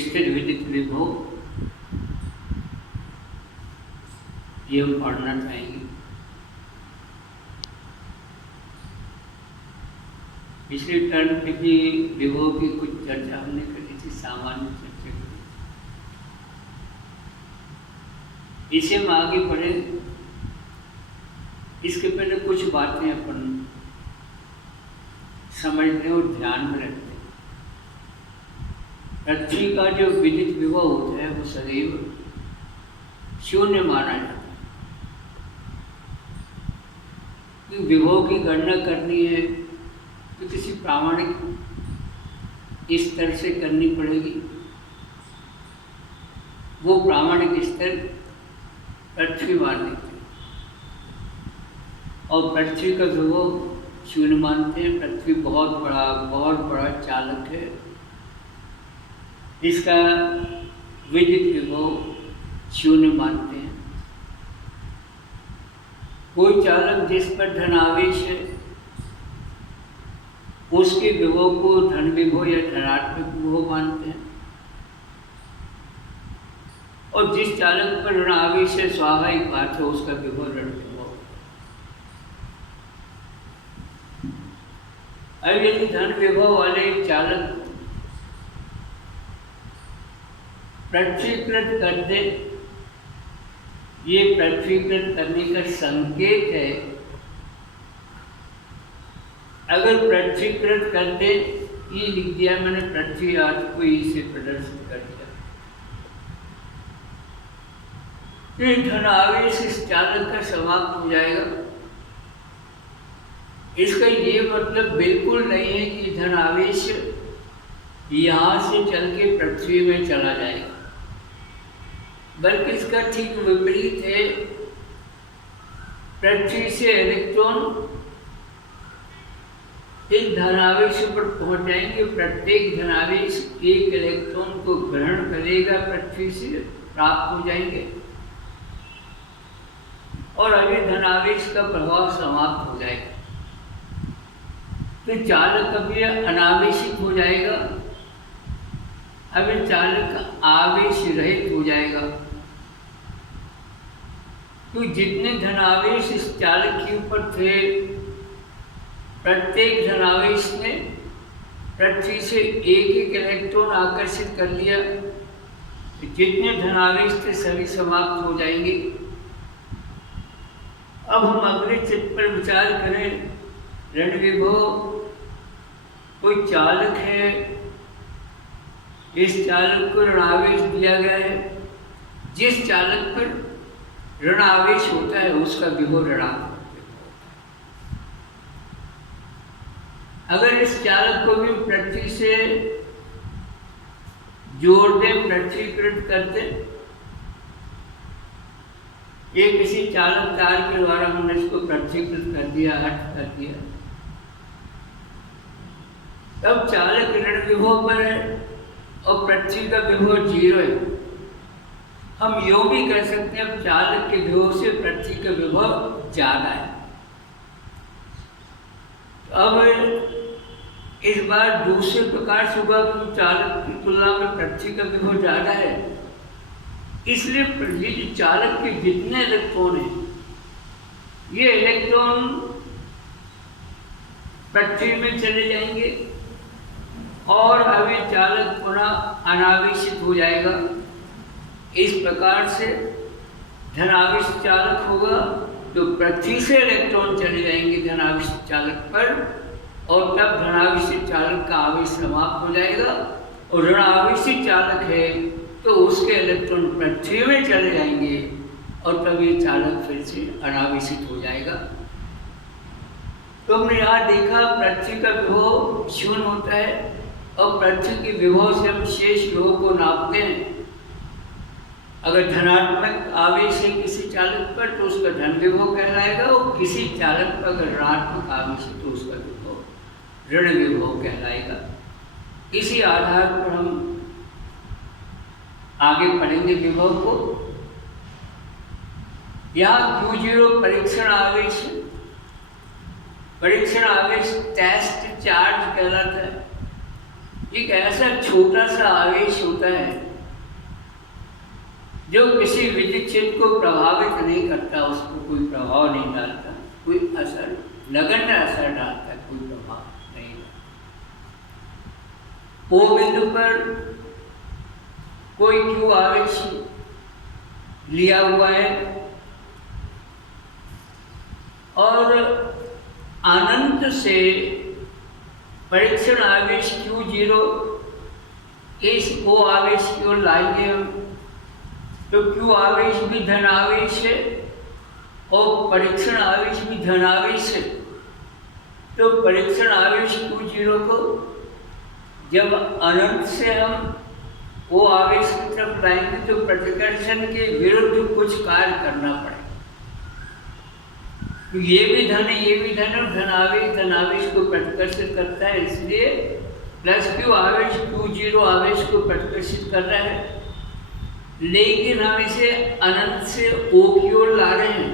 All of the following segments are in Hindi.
स्थिर विदित विभव ये हम पढ़ना चाहेंगे। पिछले टर्म पे भी विभव की कुछ चर्चा हमने करी थी, सामान्य चर्चा करी। इसे हम आगे बढ़े इसके पहले कुछ बातें अपन समझने और ध्यान में रखते हैं। पृथ्वी का जो विदित विभव होता है वो सदैव शून्य माना जाता है। विभव की गणना करनी है तो किसी प्रामाणिक स्तर से करनी पड़ेगी। वो प्रामाणिक स्तर पृथ्वी मान लेते हैं और पृथ्वी का विभव शून्य मानते हैं। पृथ्वी बहुत बड़ा चालक है। इसका विदित विभव शून्य मानते हैं। कोई चालक जिस पर धनावेश है उसके विभव को धन विभव या धनात्मक विभव मानते हैं, और जिस चालक पर ऋण आवेश है स्वाभाविक बात है उसका विभव ऋण विभव। अब यदि धन विभव वाले चालक पृथ्वीकृत कर दे, ये पृथ्वीकृत करने का संकेत है। अगर पृथ्वीकृत कर दे, ये लिख दिया मैंने पृथ्वी आज को इसे प्रदर्शित कर दिया, ये धन आवेश इस चालक का समाप्त हो जाएगा। इसका ये मतलब बिल्कुल नहीं है कि धन आवेश यहाँ से चल के पृथ्वी में चला जाएगा, बल्कि इसका ठीक विपरीत है। पृथ्वी से इलेक्ट्रॉन इस धनावेश पर पहुंच जाएंगे। प्रत्येक धनावेश एक इलेक्ट्रॉन को ग्रहण करेगा, पृथ्वी से प्राप्त हो जाएंगे और अभी धनावेश का प्रभाव समाप्त हो जाएगा। तो चालक अभी अनावेशित हो जाएगा, अभी चालक आवेश रहित हो जाएगा। तो जितने धनावेश इस चालक के ऊपर थे, प्रत्येक धनावेश ने पृथ्वी से एक इलेक्ट्रॉन आकर्षित कर लिया। जितने धनावेश थे सभी समाप्त हो जाएंगे। अब हम अगले चित्र पर विचार करें। ऋण विभव कोई चालक है, इस चालक को ऋणावेश दिया गया है। जिस चालक पर ऋण आवेश होता है उसका विभव ऋणात्मक। अगर इस चालक को भी पृथ्वी से जोड़ दें, पृथ्वीकृत कर दें, ये किसी चालक तार के द्वारा हमने इसको पृथ्वीकृत कर दिया, हट कर दिया, तब चालक ऋण विभव पर है और पृथ्वी का विभव 0 है। हम यो भी कह सकते हैं अब चालक के विभव से पृथ्वी का विभव ज्यादा है। अब इस बार दूसरे प्रकार से होगा कि चालक की तुलना में पृथ्वी का विभव ज्यादा है, इसलिए चालक के जितने इलेक्ट्रॉन हैं, ये इलेक्ट्रॉन पृथ्वी में चले जाएंगे और अभी चालक पुनः अनावेशित हो जाएगा। इस प्रकार से धनावेश चालक होगा तो पृथ्वी से इलेक्ट्रॉन चले जाएंगे धनावेशित चालक पर, और तब धनावेशित चालक का आवेश समाप्त हो जाएगा। और ऋणावेशित चालक है तो उसके इलेक्ट्रॉन पृथ्वी में चले जाएंगे और तब ये चालक फिर से अनावेशित हो जाएगा। तो हमने यहाँ देखा पृथ्वी का विभव शून्य होता है और पृथ्वी के विभव से हम शेष विभव को नापते हैं। अगर धनात्मक आवेश है किसी चालक पर तो उसका धन विभव कहलाएगा, और किसी चालक पर अगर ऋणात्मक आवेश है तो उसका विभव ऋण विभव कहलाएगा। इसी आधार पर हम आगे पढ़ेंगे विभव को। यहाँ Q0 परीक्षण आवेश, परीक्षण आवेश टेस्ट चार्ज कहलाता है। एक ऐसा छोटा सा आवेश होता है जो किसी विद्युत क्षेत्र को प्रभावित नहीं करता, उसको कोई प्रभाव नहीं डालता, कोई असर, नगण्य असर डालता है, कोई प्रभाव नहीं डालता। ओ बिंदु पर कोई क्यू आवेश लिया हुआ है और अनंत से परीक्षण आवेश Q0 इस O आवेश की ओर लाएंगे हम, तो Q आवेश भी धन आवेश है और परीक्षण आवेश भी धन आवेश है। तो परीक्षण आवेश Q0 को जब अनंत से हम O आवेश की तरफ लाएंगे तो प्रतिकर्षण के विरुद्ध कुछ कार्य करना पड़ेगा। तो ये भी धन है, ये भी धन है, और धन आवेश को प्रतिकर्षित करता है, इसलिए प्लस Q आवेश Q0 आवेश को प्रतिकर्षित कर रहा है। लेकिन हम इसे अनंत से O की ओर ला रहे हैं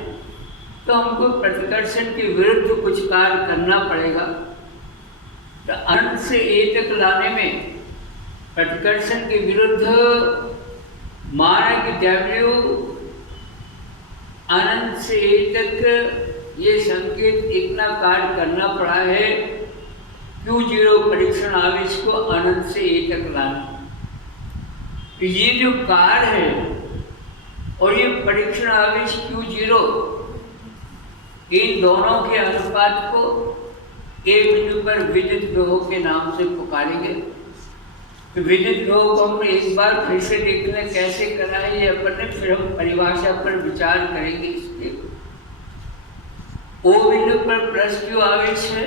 तो हमको प्रतिकर्षण के विरुद्ध कुछ कार्य करना पड़ेगा। तो अनंत से A तक लाने में प्रतिकर्षण के विरुद्ध माना कि W अनंत से A तक ये संकेत इतना कार्य करना पड़ा है Q0 परीक्षण आवेश को अनंत से A तक लाना। तो ये जो कार्य है और ये परीक्षण आवेश Q0, इन दोनों के अनुपात को A बिंदु पर विद्युत विभव के नाम से पुकारेंगे। तो विद्युत विभव को हम एक बार फिर से देख लें कैसे करना है ये अपन ने, फिर हम परिभाषा पर विचार करेंगे। इसके O बिंदु पर प्लस Q आवेश है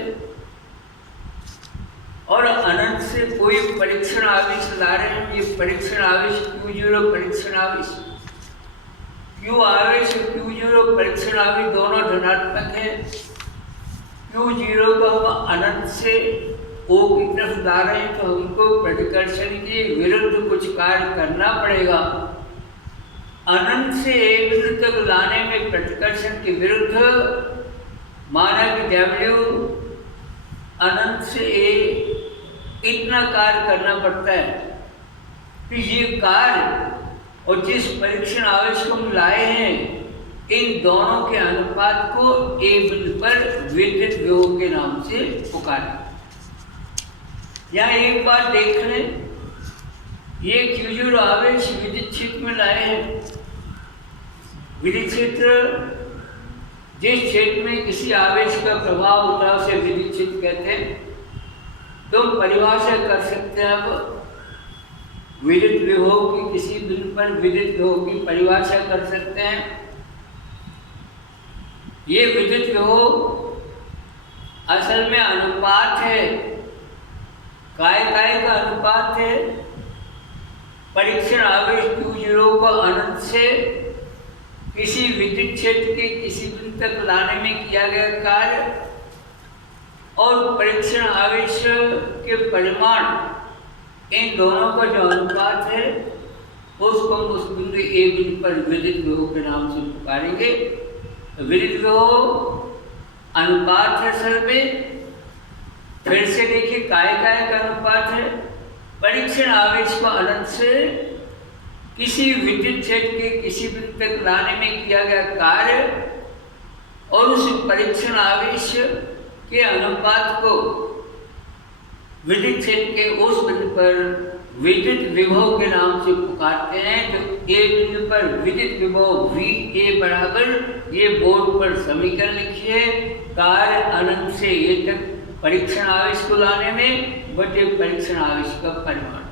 और अनंत से कोई परीक्षण आवेश ला रहे हैं। ये परीक्षण आवेश Q0 परीक्षण आवेश, Q आवेश और Q0 परीक्षण आवेश दोनों धनात्मक है। Q0 को हम अनंत से O की तरफ ला रहे हैं तो हमको प्रतिकर्षण के विरुद्ध कुछ कार्य करना पड़ेगा। अनंत से A बिंदु तक लाने में प्रतिकर्षण के विरुद्ध माना कि W अनंत से A इतना कार्य करना पड़ता है। तो ये कार्य और जिस परीक्षण आवेश को हम लाए हैं इन दोनों के अनुपात को A बिंदु पर विद्युत विभव के नाम से पुकारें। यहाँ एक बात देख लें, ये Q0 आवेश विद्युत क्षेत्र में लाए हैं। विद्युत क्षेत्र जिस क्षेत्र में किसी आवेश का प्रभाव होता है उसे विद्युत क्षेत्र कहते हैं। तो हम परिभाषा कर सकते हैं, अब विद्युत विभव की किसी बिंदु पर विद्युत विभव की परिभाषा कर सकते हैं। ये विद्युत विभव असल में अनुपात है, काय का अनुपात है। परीक्षण आवेश Q0 को अनंत से किसी विद्युत क्षेत्र के किसी बिंदु तक लाने में किया गया कार्य और परीक्षण आवेश के परिमाण, इन दोनों का जो अनुपात है उसको हम उस बिंदु A बिंदु पर विद्युत विभव के नाम से पुकारेंगे। विद्युत विभव अनुपात है असल में, फिर से देखिए काय का अनुपात है। परीक्षण आवेश को अनंत से किसी विद्युत क्षेत्र के किसी बिंदु तक लाने में किया गया कार्य और उस परीक्षण आवेश के अनुपात को विद्युत क्षेत्र के उस बिंदु पर विद्युत विभव के नाम से पुकारते हैं। तो A बिंदु पर विद्युत विभव VA बराबर, ये बोर्ड पर समीकरण लिखिए, कार्य अनंत से A तक परीक्षण आवेश को लाने में बटे परीक्षण आवेश का परिमाण।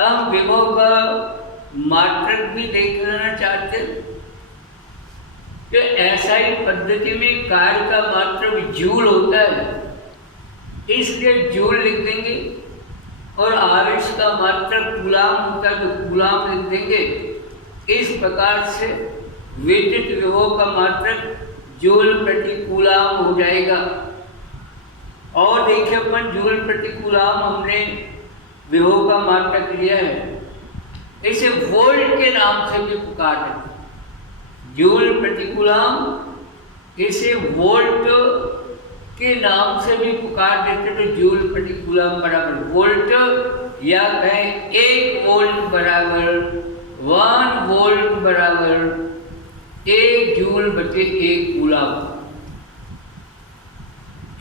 हम विभव का मात्रक भी देख लेना चाहते हैं कि ऐसा ही पद्धति में कार्य का मात्रक जूल होता है, इसलिए जूल लिख देंगे, और आवेश का मात्रक कूलाम होता है तो कूलाम लिख देंगे। इस प्रकार से विद्युत विभव का मात्रक जूल प्रति कूलाम हो जाएगा। और देखिए अपन जूल प्रति कूलाम हमने विभव का मात्रक लिया है, इसे वोल्ट के नाम से भी पुकारते हैं। जूल प्रति कूलाम, इसे वोल्ट के नाम से भी पुकार देते तो जूल प्रति कूलम बराबर वोल्ट, या कहें 1 वोल्ट बराबर 1 वोल्ट बराबर 1 जूल बटे 1 कूलम।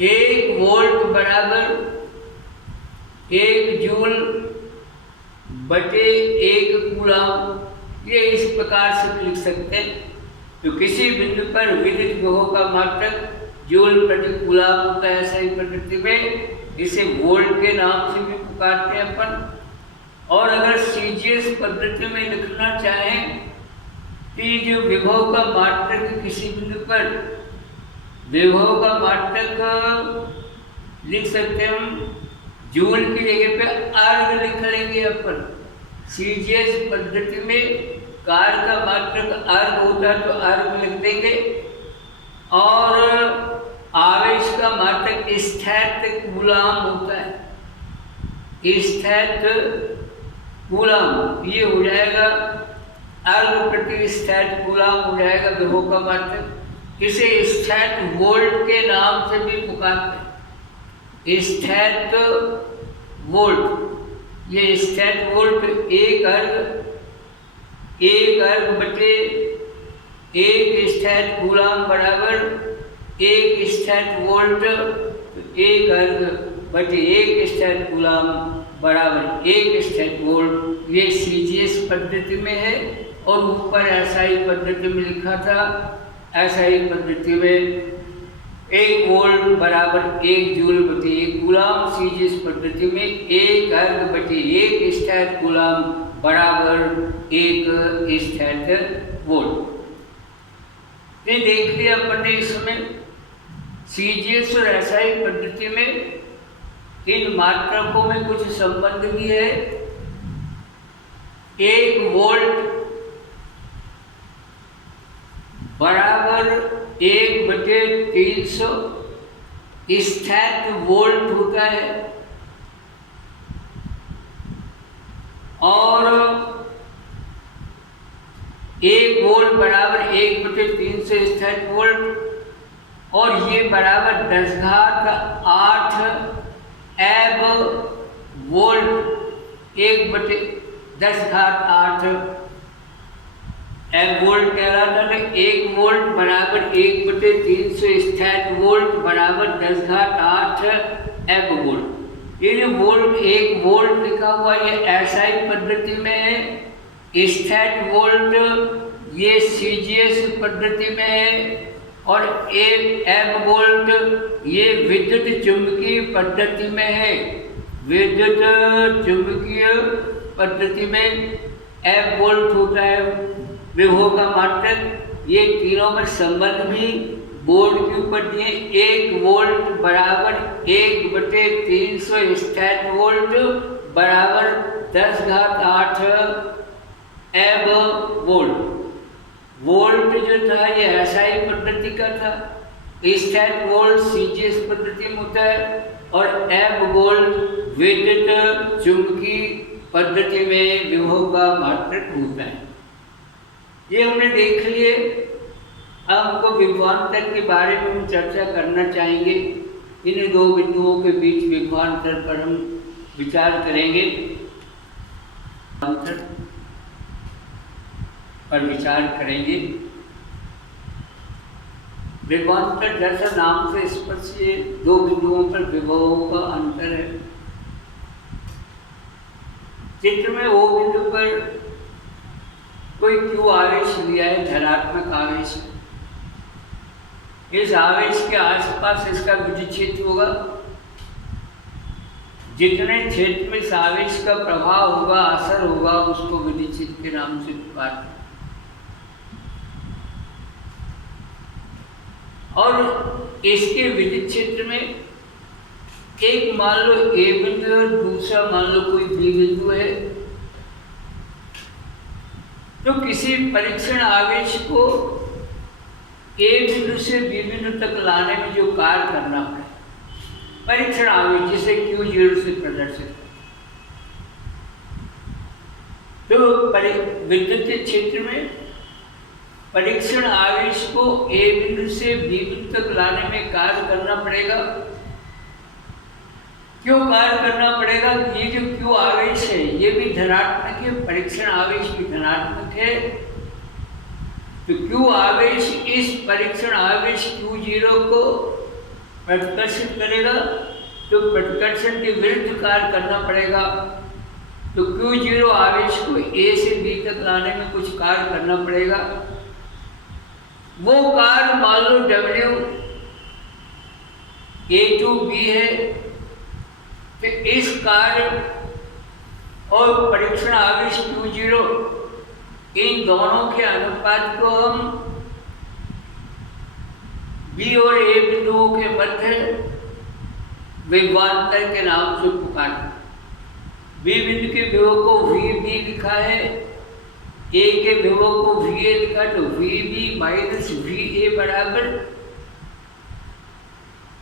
1 वोल्ट बराबर 1 जूल बटे 1 कूलम, ये इस प्रकार से लिख सकते हैं। तो किसी बिंदु पर विद्युत विभव का मात्रक जूल प्रति कूलम होता है ऐसा ही प्रकृति में, इसे वोल्ट के नाम से भी पुकारते हैं अपन। और अगर सीजीएस पद्धति में लिखना चाहें कि जो विभव का मात्रक किसी बिंदु पर विभव का मात्रक लिख सकते हैं हम, जूल की जगह पे अर्ग लिख लेंगे अपन। सीजीएस पद्धति में कार्य का मात्रक अर्ग होता है तो अर्ग लिख देंगे, और आवेश का मात्रक स्थैतिक कूलम होता है। स्थैतिक कूलम ये हो जाएगा अर्ग प्रति स्थैतिक कूलम हो जाएगा विभव का मात्रक। इसे स्थैतिक वोल्ट के नाम से भी पुकारते हैं। स्थैतिक वोल्ट, ये स्थैतिक वोल्ट 1 अर्ग बटे 1 स्थैतिक कूलम बराबर 1 स्थैतिक वोल्ट, 1 अर्ग बटे 1 स्थैतिक कूलम बराबर 1 स्थैतिक वोल्ट। ये सीजीएस पद्धति में है, और ऊपर एसआई पद्धति में लिखा था। एसआई पद्धति में 1 वोल्ट बराबर 1 जूल बटे 1 कूलम, सीजीएस पद्धति में 1 अर्ग बटे 1 स्थैतिक कूलम बराबर 1 स्थैतिक वोल्ट। ये देख लिया अपन ने। इसमें सीजीएस और एसआई पद्धति में इन मात्रकों में कुछ संबंध भी है। 1 वोल्ट बराबर 1/300 स्थैतिक वोल्ट होता है, और 1 वोल्ट बराबर 1/300 स्थैतिक वोल्ट, और ये बराबर 10⁸ एब वोल्ट 1/10⁸ एब वोल्ट कहलाता है। 1 वोल्ट बराबर 1/300 स्थैतिक वोल्ट बराबर 10⁸ एब वोल्ट। ये जो वोल्ट 1 वोल्ट लिखा हुआ ये एसआई पद्धति में है। स्थैतिक वोल्ट ये सीजीएस पद्धति में है, और एब वोल्ट ये विद्युत चुंबकीय पद्धति में है। विद्युत चुंबकीय पद्धति में एब वोल्ट होता है विभव का मात्रक। ये तीनों में संबंध भी बोर्ड के ऊपर दिए। 1 वोल्ट बराबर 1/300 स्थैतिक वोल्ट बराबर 10⁸ एब वोल्ट। वोल्ट जो था ये एसआई पद्धति का था, स्थैतिक वोल्ट सीजीएस पद्धति में होता है, और एब वोल्ट विद्युत चुंबकीय पद्धति में विभव का मात्रक होता है। ये हमने देख लिए। अब हमको विभवांतर के बारे में हम चर्चा करना चाहेंगे। इन 2 बिंदुओं के बीच विभवांतर पर हम विचार करेंगे। विभवांतर जैसा नाम से स्पष्ट, ये 2 बिंदुओं पर विभवों का अंतर है। चित्र में वो बिंदु पर कोई Q आवेश लिया है, धनात्मक आवेश। इस आवेश के आसपास इसका विद्युत क्षेत्र होगा। जितने क्षेत्र में इस आवेश का प्रभाव होगा, असर होगा, उसको विद्युत क्षेत्र के नाम से पुकारते हैं। और इसके विद्युत क्षेत्र में एक मान लो ए बिंदु है, दूसरा मान लो कोई बी बिंदु है। तो किसी परीक्षण आवेश को ए बिंदु से बी बिंदु तक लाने में जो कार्य करना पड़े, परीक्षण आवेश जिसे Q0 से प्रदर्शित है। तो विद्युत क्षेत्र में परीक्षण आवेश को ए बिंदु से बी बिंदु तक लाने में कार्य करना पड़ेगा। क्यों कार्य करना पड़ेगा? ये जो क्यू आवेश है ये भी धनात्मक है, परीक्षण आवेश भी धनात्मक है। तो क्यू आवेश इस परीक्षण आवेश Q0 को प्रतिकर्षित करेगा, तो प्रतिकर्षण के विरुद्ध कार्य करना पड़ेगा। तो Q0 आवेश को A से B तक लाने में कुछ कार्य करना पड़ेगा। वो कार्य मान लो W A to B है, तो इस कार्य और परीक्षण आवेश Q0 इन दोनों के अनुपात को हम B और A बिंदुओं के मध्य विभवांतर के नाम से पुकारते। B बिंदु के विभव को VB लिखा है, A के विभव को VA लिखा, तो VB माइनस VA बराबर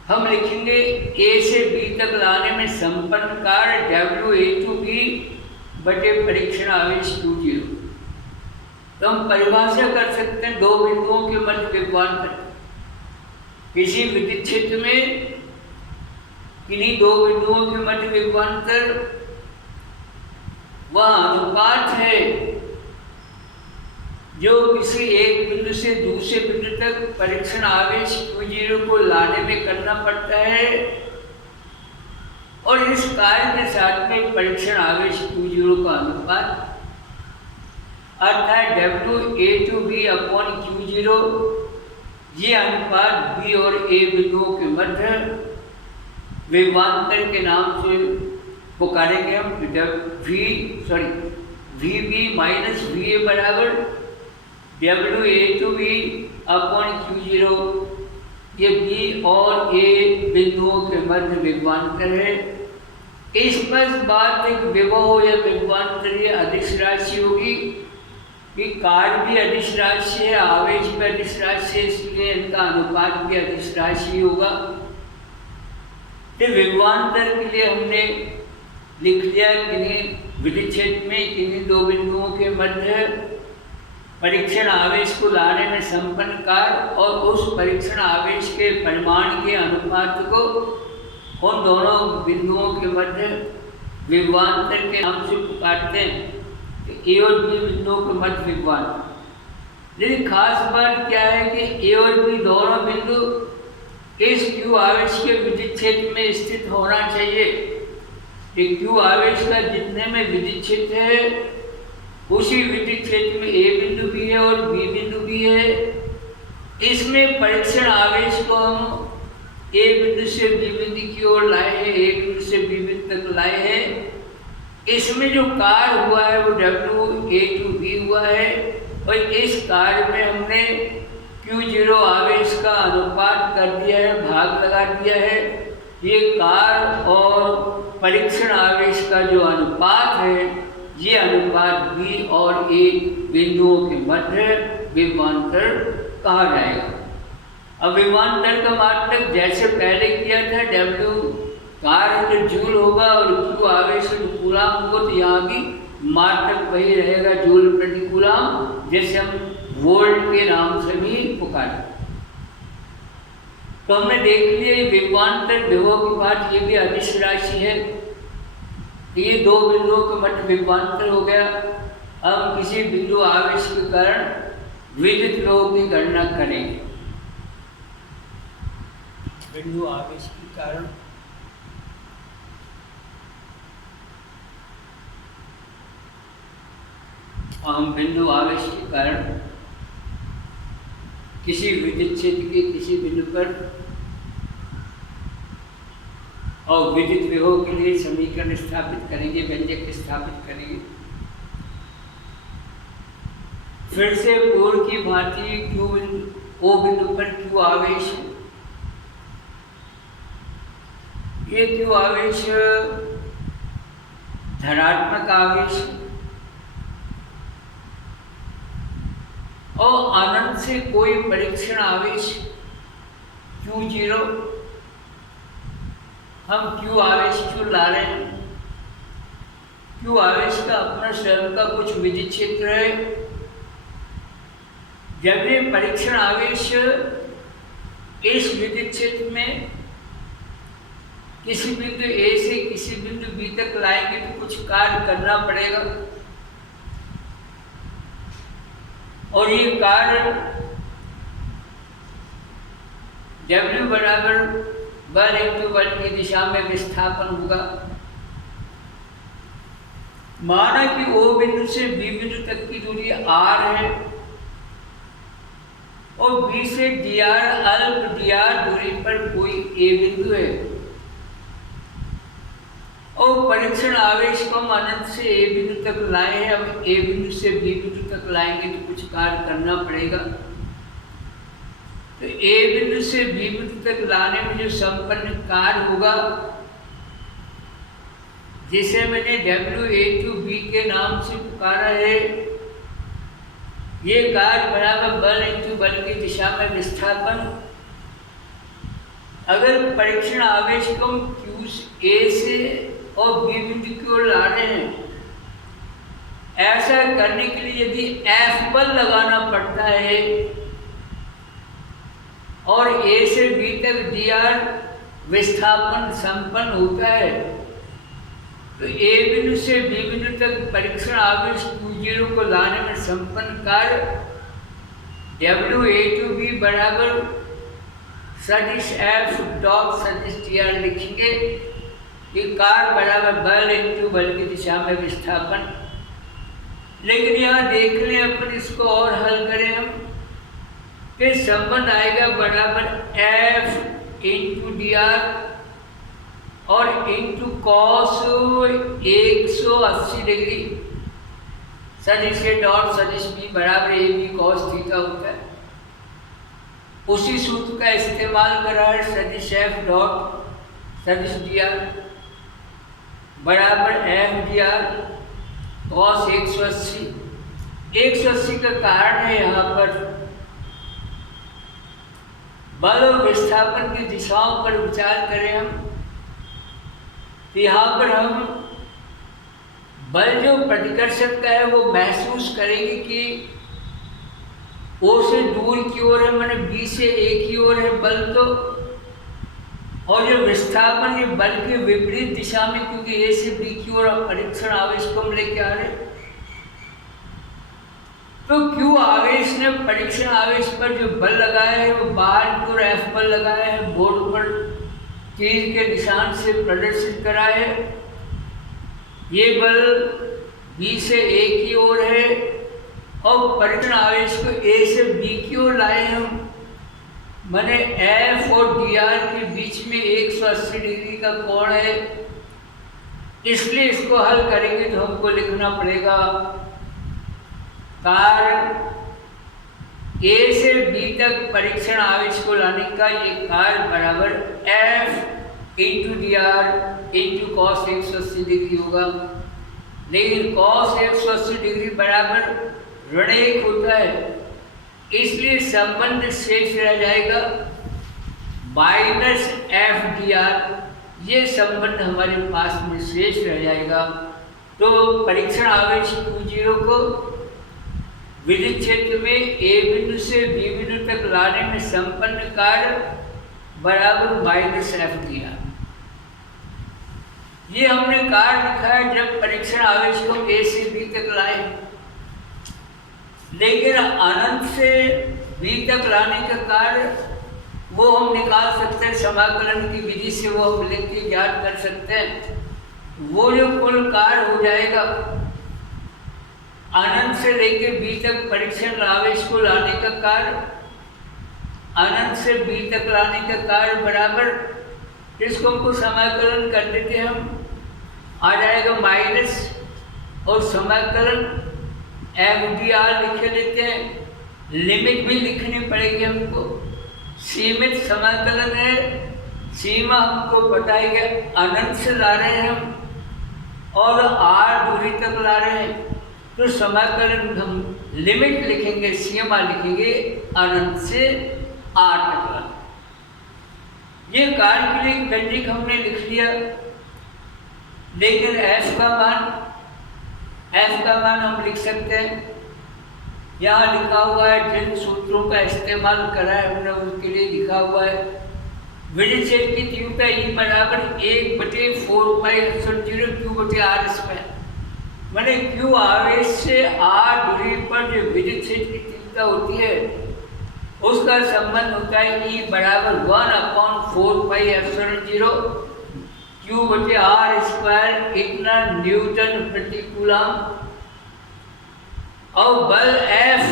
हम लिखेंगे A से B तक लाने में संपन्न कार्य WA to B बटे परीक्षण आवेश Q0। तो हम परिभाषा कर सकते हैं दो बिंदुओं के मध्य विभवांतर। किसी विद्युत क्षेत्र में किन्हीं दो बिंदुओं के मध्य विभवांतर वह अनुपात है जो किसी एक बिंदु से दूसरे बिंदु तक परीक्षण आवेश Q0 को लाने में करना पड़ता है, और इस कार्य के साथ में परीक्षण आवेश Q0 का अनुपात अर्थात WA to B upon Q0, ये अनुपात B और A बिंदुओं के मध्य विभवांतर के नाम से पुकारेंगे हम। VB माइनस VA बराबर WA to B upon Q0, ये B और A बिंदुओं के मध्य विभवांतर है। इस पर बात एक विभव या विभवांतर या अदिश राशि होगी कि कार्य भी अदिश राशि है, आवेश भी अदिश राशि है, इसलिए इनका अनुपात भी अदिश राशि होगा। तो विभवांतर के लिए हमने लिख लिया किन्हीं विद्युत क्षेत्र में किन्हीं दो बिंदुओं के मध्य परीक्षण आवेश को लाने में संपन्न कार्य और उस परीक्षण आवेश के परिमाण के अनुपात को उन दोनों बिंदुओं के मध्य विभवांतर के नाम से पुकारते हैं। तो A और B बिंदुओं के मध्य विभवांतर। लेकिन खास बात क्या है कि A और B दोनों बिंदु इस Q आवेश के विद्युत क्षेत्र में स्थित होना चाहिए। Q आवेश का जितने में विद्युत क्षेत्र है उसी विद्युत क्षेत्र में A बिंदु भी है और B बिंदु भी है। इसमें परीक्षण आवेश को हम A बिंदु से B बिंदु की ओर लाए हैं, A बिंदु से B बिंदु तक लाए हैं। इसमें जो कार्य हुआ है वो WA to B हुआ है, और इस कार्य में हमने Q0 आवेश का अनुपात कर दिया है, भाग लगा दिया है। ये कार्य और परीक्षण आवेश का जो अनुपात है ये अनुपात B और A बिंदुओं के मध्य विभवांतर कहा जाएगा। अब विभवांतर का मात्रक जैसे पहले किया था, W कार्य जो जूल होगा और Q आवेश जो कूलाम होगा, तो यहाँ भी मात्रक वही रहेगा, जूल प्रति कूलाम, जैसे हम वोल्ट के नाम से भी पुकारे। तो हमने देख लिया विभवांतर विभव की बात, ये भी अदिश राशि है। ये दो बिंदुओं के मध्य विभवांतर हो गया। अब किसी बिंदु आवेश के कारण विद्युत विभव की गणना करेंगे। बिंदु आवेश के कारण हम बिंदु आवेश के कारण किसी विद्युत क्षेत्र के किसी बिंदु पर और विद्युत विभव के लिए समीकरण स्थापित करेंगे, व्यंजक स्थापित करेंगे। फिर से पूर्व की भांति O बिंदु पर Q आवेश, ये Q आवेश धनात्मक आवेश और अनंत से कोई परीक्षण आवेश Q0, हम Q आवेश क्यों ला रहे हैं? Q आवेश का अपना स्वयं का कुछ विद्युत क्षेत्र है जब ये परीक्षण आवेश इस विद्युत क्षेत्र में किसी बिंदु ए से किसी बिंदु बी तक लाएंगे तो कुछ कार्य करना पड़ेगा, और ये कार्य W बराबर बल इंटू बल की दिशा में विस्थापन होगा। माना कि O बिंदु से B बिंदु तक की दूरी R है और B से dr अल्प dr दूरी पर कोई A बिंदु है, और परीक्षण आवेश को हम अनंत से A बिंदु तक लाए हैं। अब A बिंदु से B बिंदु तक लाएंगे तो कुछ कार्य करना पड़ेगा। तो A बिंदु से B बिंदु तक लाने में जो संपन्न कार्य होगा, जिसे मैंने W(A)(B) के नाम से पुकारा है, ये कार्य बराबर बल इंटू बल की दिशा में विस्थापन। अगर परीक्षण आवेश को हम A से और B बिंदु की ओर ला रहे हैं, ऐसा करने के लिए यदि F बल लगाना पड़ता है और A से B तक dr विस्थापन संपन्न होता है, तो A बिंदु से B बिंदु तक परीक्षण आवेश Q0 को लाने में संपन्न कार्य W(A)(B) बराबर सदिश F डॉट सदिश dr लिखेंगे। ये कार्य बराबर बल इंटू बल की दिशा में विस्थापन। लेकिन यहाँ देख लें, अपन इसको और हल करें हम, फिर संबंध आएगा बराबर F इंटू dr और इंटू कॉस 180 डिग्री सदिश A डॉट सदिश B बराबर AB कॉस थीटा होता है। उसी सूत्र का इस्तेमाल करा है, सदिश F डॉट सदिश dr बराबर F dr कॉस 180। 180 का कारण है यहाँ पर बल और विस्थापन की दिशाओं पर विचार करें हम, तो यहाँ पर हम बल जो प्रतिकर्षण का है वो महसूस करेंगे कि O से दूर की ओर है, मैंने B से A की ओर है बल, तो और जो विस्थापन ये बल के विपरीत दिशा में, क्योंकि A से B की ओर परीक्षण आवेश को हम लेके आ रहे हैं, तो Q आवेश ने परीक्षण आवेश पर जो बल लगाया है वो बाहर की ओर F बल लगाया है, बोर्ड पर तीर के निशान से प्रदर्शित करा है। ये बल B से A की ओर है और परीक्षण आवेश को A से B की ओर लाए हम, माने F और dr के बीच में 180 डिग्री का कोण है, इसलिए इसको हल करेंगे तो हमको लिखना पड़ेगा कार्य A से B तक परीक्षण आवेश को लाने का ये कार्य बराबर F into dr into cos 180 degree होगा। लेकिन कॉस 180 डिग्री बराबर ऋण 1 होता है, इसलिए संबंध शेष रह जाएगा माइनस F dr। ये संबंध हमारे पास में शेष रह जाएगा। तो परीक्षण आवेश Q0 को विद्युत क्षेत्र में A बिंदु से B बिंदु तक लाने में संपन्न कार्य बराबर माइनस F dr। ये हमने कार्य लिखा है जब परीक्षण आवेश को A से B तक लाए, लेकिन अनंत से B तक लाने का कार्य वो हम निकाल सकते हैं, समाकलन की विधि से वो हम लिख के ज्ञात कर सकते हैं। वो जो कुल कार्य हो जाएगा अनंत से लेके B तक परीक्षण आवेश को लाने का कार्य, अनंत से B तक लाने का कार्य बराबर, इसको हमको समाकलन कर देते हैं हम, आ जाएगा माइनस और समाकलन F dr लिख लेते हैं। लिमिट भी लिखनी पड़ेगी हमको, सीमित समाकलन है, सीमा हमको पता है कि अनंत से ला रहे हैं हम और r दूरी तक ला रहे हैं, तो समाकलन हम लिमिट लिखेंगे, सीमा लिखेंगे अनंत से r तक ला। ये कार्य के लिए व्यंजक हमने लिख लिया, लेकिन f का मान हम लिख सकते हैं यहाँ लिखा हुआ है, जिन सूत्रों का इस्तेमाल करा है हमने उनके लिए लिखा हुआ है विद्युत क्षेत्र की तीव्रता E बराबर 1/4πε0 Q/r²। मैंने Q आवेश से r दूरी पर जो विद्युत क्षेत्र की तीव्रता होती है उसका संबंध होता है E बराबर 1/4πε0 Q/r²। इतना न्यूटन प्रति कूलम। और बल F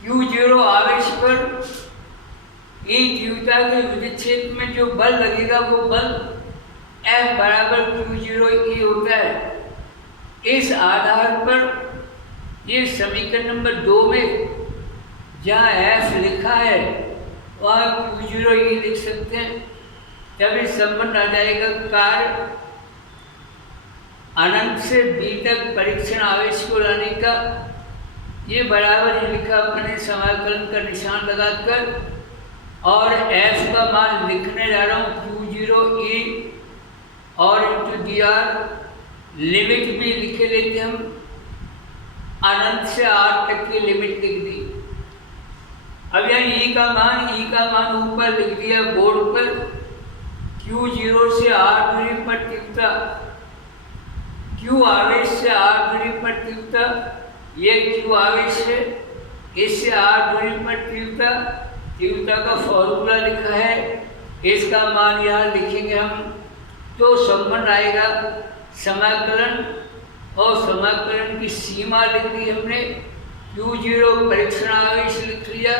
Q0 आवेश पर E तीव्रता के विद्युत क्षेत्र में जो बल लगेगा वो बल F बराबर Q0E होता है। इस आधार पर ये समीकरण नंबर 2 में जहाँ F लिखा है वहाँ Q0E लिख सकते हैं। तभी संबंध आ जाएगा कार्य अनंत से B तक परीक्षण आवेश को लाने का। ये बराबर ही लिखा अपने समाकलन का निशान लगाकर, और F का मान लिखने जा रहा हूँ Q0E और इंटू dr। लिमिट भी लिखे लेते हम, अनंत से r तक की लिमिट लिख दी। अब यहाँ E का मान ऊपर लिख दिया बोर्ड पर। Q0 से r दूरी पर तीव्रता, Q आवेश से r दूरी पर तीव्रता, ये Q आवेश है, इससे r दूरी पर तीव्रता का फॉर्मूला लिखा है, इसका मान यहाँ लिखेंगे हम। तो संबंध आएगा समाकलन, और समाकलन की सीमा लिख दी हमने। Q0 परीक्षण आवेश लिख लिया।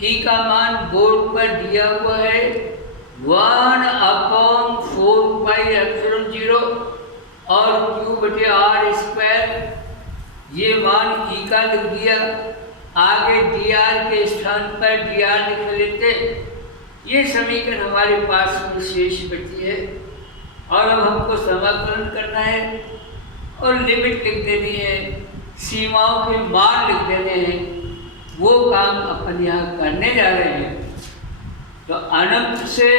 E का मान बोर्ड पर दिया हुआ है 1/4πε0 और Q/r²। ये मान E का लिख दिया। आगे dr के स्थान पर dr लिख लेते। ये समीकरण हमारे पास में शेष बची है, और अब हमको समाकलन करना है और लिमिट लिख देनी है, सीमाओं के मान लिख देने हैं। वो काम अपन यहाँ करने जा रहे हैं। तो अनंत से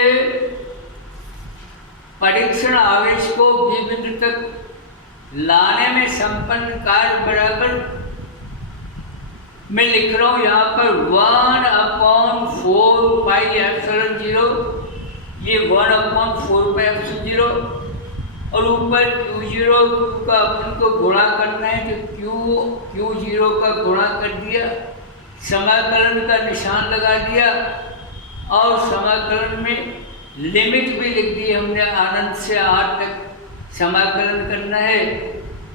परीक्षण आवेश को B बिंदु तक लाने में संपन्न कार्य बराबर मैं लिख रहा हूँ यहाँ पर 1/4πε0। ये 1/4πε0 और ऊपर Q0 का अपन को गुणा करना है, तो Q0 का गुणा कर दिया, समाकलन का निशान लगा दिया, और समाकलन में लिमिट भी लिख दी हमने। अनंत से r तक समाकलन करना है,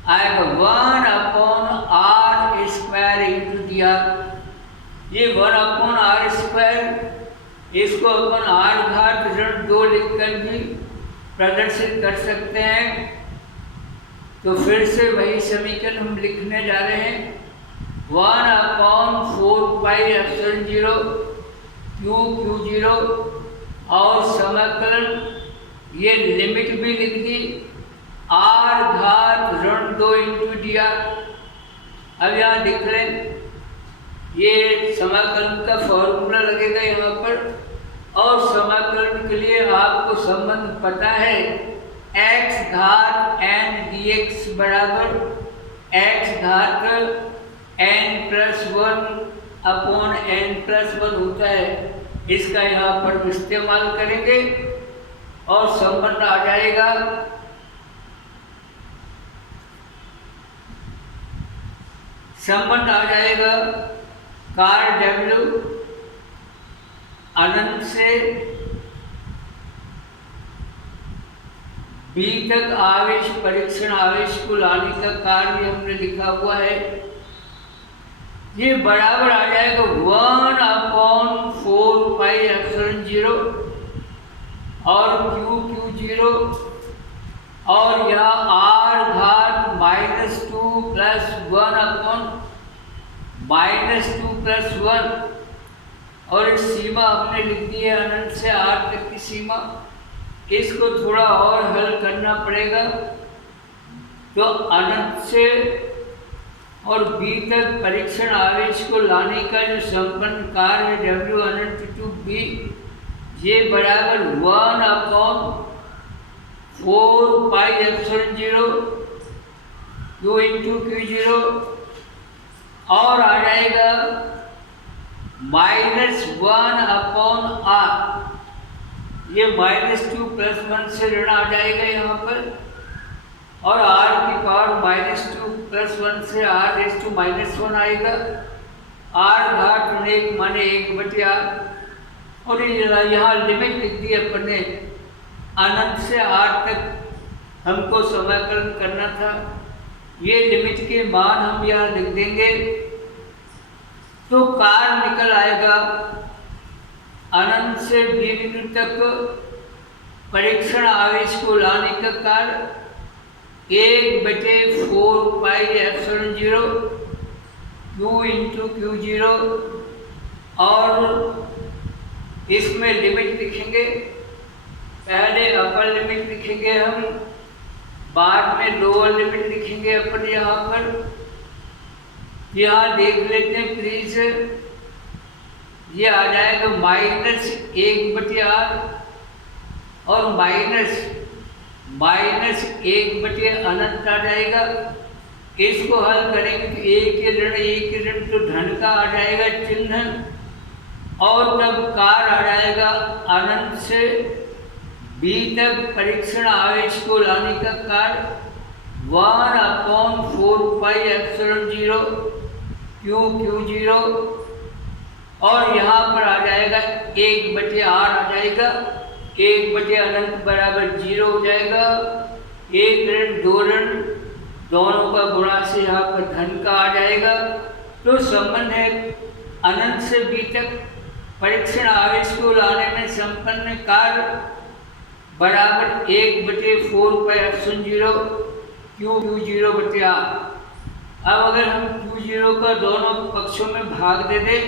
आएगा 1/r² इंटू dr। ये 1/r², इसको अपन r⁻² लिखकर भी प्रदर्शित कर सकते हैं। तो फिर से वही समीकरण हम लिखने जा रहे हैं 1/4πε0 Q0 और समाकलन, ये लिमिट भी लिख दी r⁻² इंटू dr। अब यहाँ लिख लें, ये समाकलन का फॉर्मूला लगेगा यहाँ पर, और समाकलन के लिए आपको संबंध पता है x⁻n dx बराबर x⁻n+1/n+1 होता है। इसका यहाँ पर इस्तेमाल करेंगे और संबंध आ जाएगा कार्य W अनंत से B तक आवेश परीक्षण आवेश को लाने का कार्य हमने लिखा हुआ है। ये बराबर आ जाएगा 1/4πε0 और Q0 और यहाँ r⁻2+1/-2+1 और इस सीमा हमने लिख दी है अनंत से r तक की सीमा। इसको थोड़ा और हल करना पड़ेगा। तो अनंत से और B तक परीक्षण आवेश को लाने का जो संपन्न कार्य है W अनंत टू B, ये बराबर 1/4πε0 Q इंटू Q0 और आ जाएगा -1/r। ये -2 + 1 से ऋण आ जाएगा यहाँ पर, और r की पावर -2 + 1 से r⁻⁻1 आएगा। r घात ऋण 1 माने 1/r। और यहाँ लिमिट लिख दी अपन ने, अनंत से r तक हमको समाकलन करना था। ये लिमिट के मान हम यहाँ लिख देंगे तो कार्य निकल आएगा अनंत से b बिंदु तक परीक्षण आवेश को लाने का कार्य 1/4πε0 q × q0। और इसमें लिमिट लिखेंगे, पहले अपर लिमिट लिखेंगे हम, बाद में लोअर लिमिट लिखेंगे अपन। यहाँ पर यहाँ देख लेते हैं प्लीज, ये आ जाएगा -1/r और -1 अनंत आ जाएगा। इसको हल करेंगे तो एक ऋण तो धन का आ जाएगा चिन्ह, और तब कार्य आ जाएगा अनंत से b तक परीक्षण आवेश को लाने का कार्य 1/4πε0 q q0। और यहाँ पर आ जाएगा 1/r आ जाएगा, 1/अनंत बराबर 0 हो जाएगा। एक ऋण दो ऋण दोनों का गुणा से यहाँ पर धन का आ जाएगा। तो संबंध है अनंत से b तक परीक्षण आवेश को लाने में संपन्न कार्य बराबर 1/4πε0 q q0/r। अब अगर हम q0 का दोनों पक्षों में भाग दे दें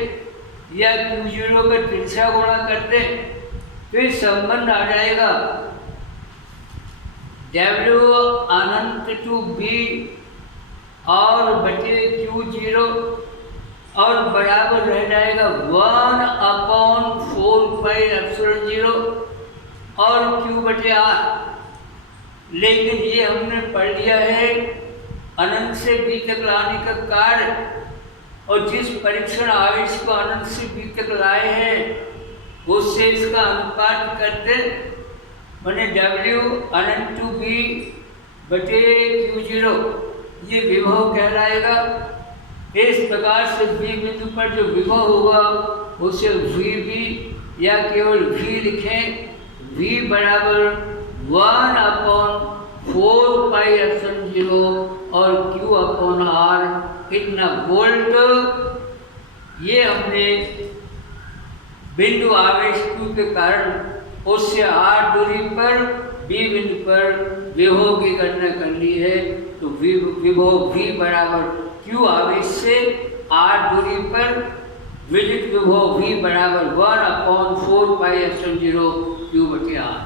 या q0 का तिरछा गुणा कर दें तो ये संबंध आ जाएगा w अनंत टू b और बटे q0 और बराबर रह जाएगा 1/4πε0 और q/r। लेकिन ये हमने पढ़ लिया है अनंत से b तक लाने का कार्य, और जिस परीक्षण आवेश को अनंत से b तक लाए हैं उससे इसका अनुपात करते मैंने w अनंत टू b बटे q0 ये विभव कहलाएगा। इस प्रकार से b बिंदु पर जो विभव होगा उसे vb या केवल v लिखें, v बराबर 1/4πε0 और q/r इतना वोल्ट। ये हमने बिंदु आवेश q के कारण उससे r दूरी पर b बिंदु पर विभव की गणना कर ली है। तो विभव v बराबर q आवेश से r दूरी पर विद्युत विभव v बराबर 1/4πε0 q/r।